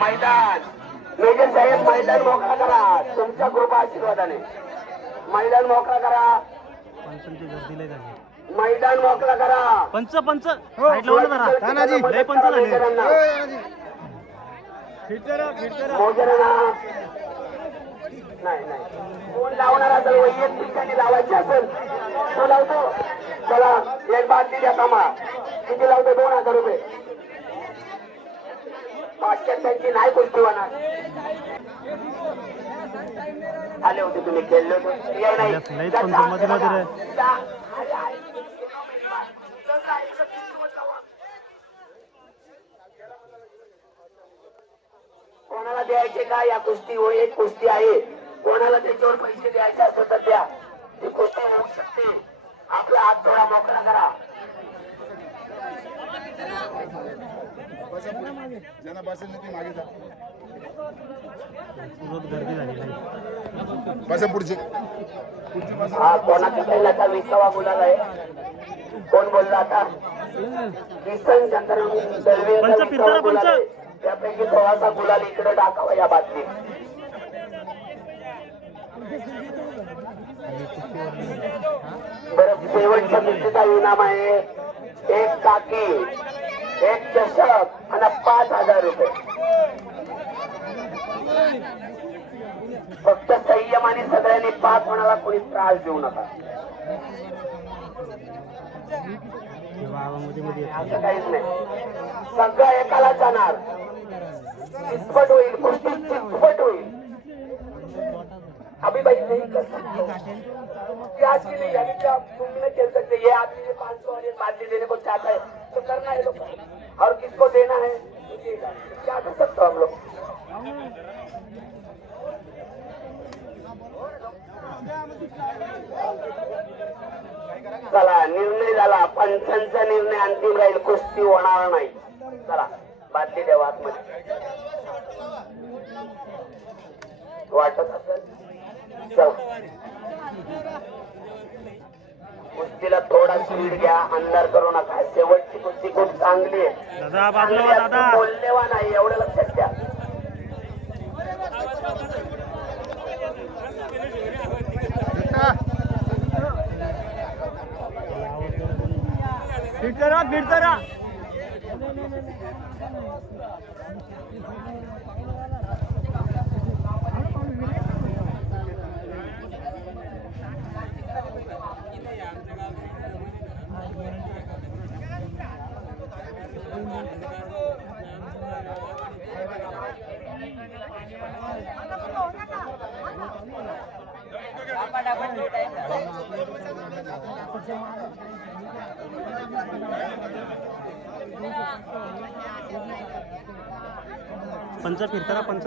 मैदान. मेजर साहेब मैदान मोकळा करा. तुमच्या कृपा आशीर्वादाने. मैदान मोकळा करा. मैदान मोकळा करा. पंच पंच. साईडला हो ना जरा तानाजी. लय पंच झाले. मोजरांना नाही नाही. कोण लावणार असेल वैयक्तिकाने लावायचे असेल तो लावतो. चला एक बातमी द्या कामा. किती लावतो? दोन हजार रुपये. पाचशे नाही गोष्टी होणार. आले होते तुम्ही खेळले होते. कोणाला द्यायचे का या कुस्ती? हो एक कुस्ती आहे. कोणाला त्याच्यावर पैसे द्यायचे असं तर द्या ती कुस्ती होऊ शकते. आपला हात थोडा मोकळा करा. ज्यांना बसेल नाही ते मागे जा बसा पुढचे पुढची बसा हा कोणाचा विसावा गुलाल आहे कोण बोलला आता किसन विसावा. त्यापैकी थोडासा गुलाल इकडे टाकावा या बातमीत बरं शेवटच्या कुस्तीचा इनाम आहे. एक काकी. एक चषक आणि पाच हजार रुपये. फक्त संयमाने सगळ्यांनी पाच म्हणाला कोणी त्रास देऊ नका. असं काहीच नाही. सगळं एकाला जाणार. चितपट होईल कुस्ती चितपट होईल. अभी भाई नहीं कर सकते ये आज की पाच यानी कि आप तुम नहीं खेल सकते ये आदमी ने पाँच सौ और ये देने को चाहता है तो करना है और किसको देना है? क्या कर सकते हो हम लोग? चला निर्णय झाला. पंचांचा निर्णय अंतिम राहील. कुस्ती होणार नाही. चला बादली देवा आतमध्ये वाटत असेल? चल. कुस्तीला थोडा स्पीड घ्या. अंधार करू नका शेवटची कुस्ती खूप चांगली आहे. दादा बाजूला वा, दादा. बोललेवा नाही एवढं लक्षात घ्या. फिट करा. पंच फिरताना पंच.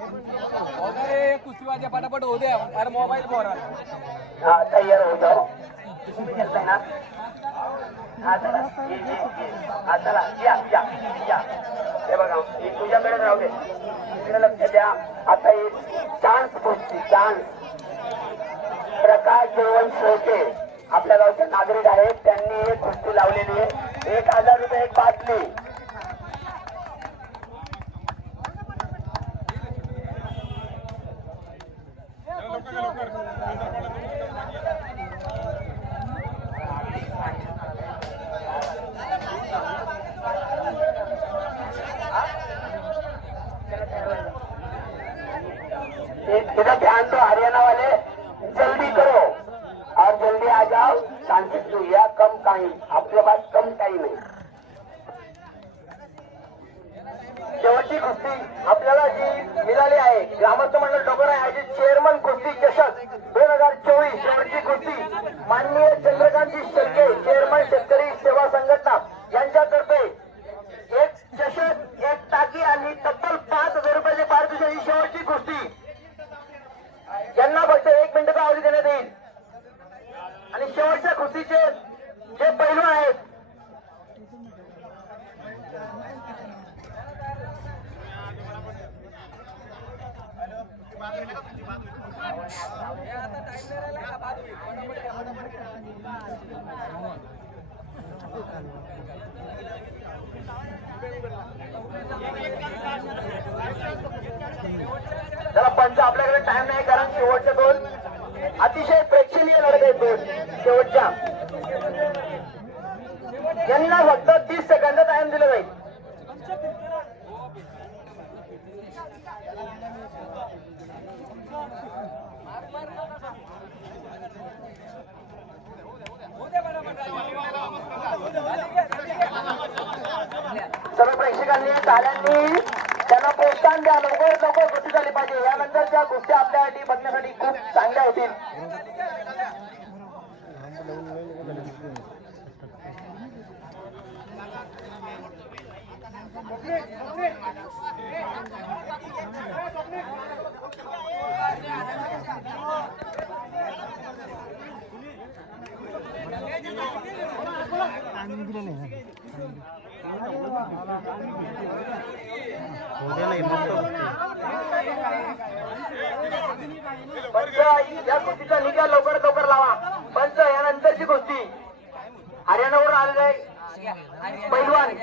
अरे कुस्तीबाजी पटापट होऊ द्या. अरे मोबाईल बोरा हा तयार हो जाओ तुम्ही खेळताय ना? हा चला. हा चला. या या या. हे बघा ही तुझ्याकडे राहू दे. लक्ष द्या. आता एक चान्स गोष्टी चान्स प्रकाश जेवण शेवटे आपल्या गावचे नागरिक आहेत त्यांनी एक कुस्ती लावलेली आहे. एक हजार रुपये एक बाटली. ध्यान तो हरियाणा वाले जल्दी करो. आ जाओ शांति या कम काही. आपके पास कम काही नाही. शेवटची कुस्ती आपल्याला जी मिळाली आहे ग्रामस्थ मंडळ डोकर आहे आयोजित चेअरमन कुस्ती चषक दोन हजार चोवीस शेवटची कुस्ती माननीय चंद्रकांतजी शेळके चेअरमन शेतकरी सेवा संघटना यांच्यातर्फे एक चषक एक टाकी आणि तब्बल पाच हजार रुपयाची पारितोषिक ही शेवटची कुस्ती यांना फक्त एक मिनिटाचा अवधी देण्यात येईल आणि शेवटच्या कुस्तीचे जे पैलू आहेत जरा पंच आपल्याकडे टाइम नाही कारण शेवटच्या दोन अतिशय प्रेक्षणीय लढत आहेत दोन. शेवटच्या. यांना फक्त सर्व प्रेक्षकांनी त्यांना प्रोत्साहन द्या लवकर लवकर कुस्ती झाली पाहिजे. यानंतरच्या गोष्टी आपल्यासाठी बघण्यासाठी खूप चांगल्या होतील. नाही. पंच या कुस्तीचा निकाल लवकर लवकर लावा. पंच यानंतरची कुस्ती हरियाणावरून आलेले आहे. पैलवान.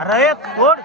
अरे सोड.